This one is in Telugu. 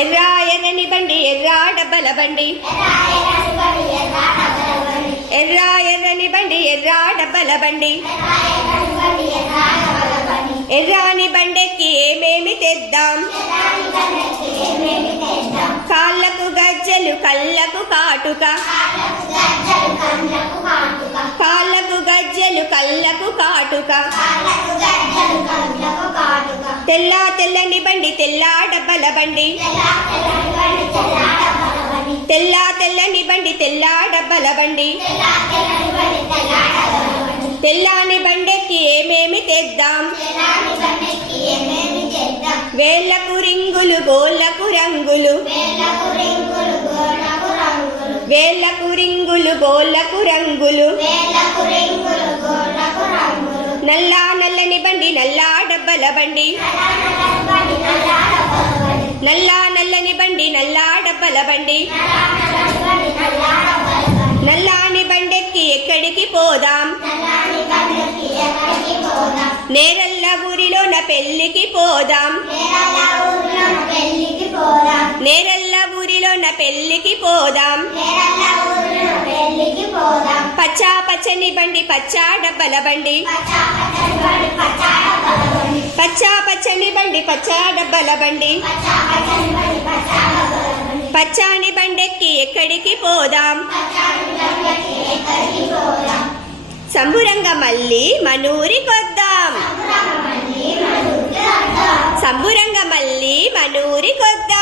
ఎర్ర ఎర్రని బండి ఎర్ర డబ్బల బండి. ఎర్ర ఎర్రని బండి ఎర్ర డబ్బల బండి. ఎర్రాని బండెక్కి ఏమేమి తెద్దాం? కాళ్ళకు గజ్జలు కళ్ళకు కాటుక. కాళ్ళకు గజ్జలు కళ్ళకు కాటుక. తెల్ల తెల్లని బండి తెల్ల డబ్బల బండి. తెల్ల తెల్లని బండి తెల్ల డబ్బల బండి. తెల్లాని బండెక్కి ఏమేమి తెద్దాం? వేళ్ళకు రింగులు గోళ్ళకు రంగులు. వేళ్ళకు రింగులు గోళ్ళకు రంగులు. నల్లా నల్లని బండి నల్లా డబ్బల బండి నల్లా నల్లని బండి నల్లా బండి నల్లాని బండెక్కి ఎక్కడికి పోదాం? నేరల్ల ఊరిలో నా పెళ్ళికి పోదాం. నేరల్ల ఊరిలో నా పెళ్ళికి పోదాం. పచ్చా పచ్చని బండి పచ్చా డబ్బల బండి. పచ్చా పచ్చని బండి పచ్చా డబ్బల బండి. పచ్చాని బండెక్కి ఎక్కడికి పోదాం? సంబురంగా మళ్ళీ మనూరికొద్దాం సంబురంగా మళ్ళీ మనూరికొద్దాం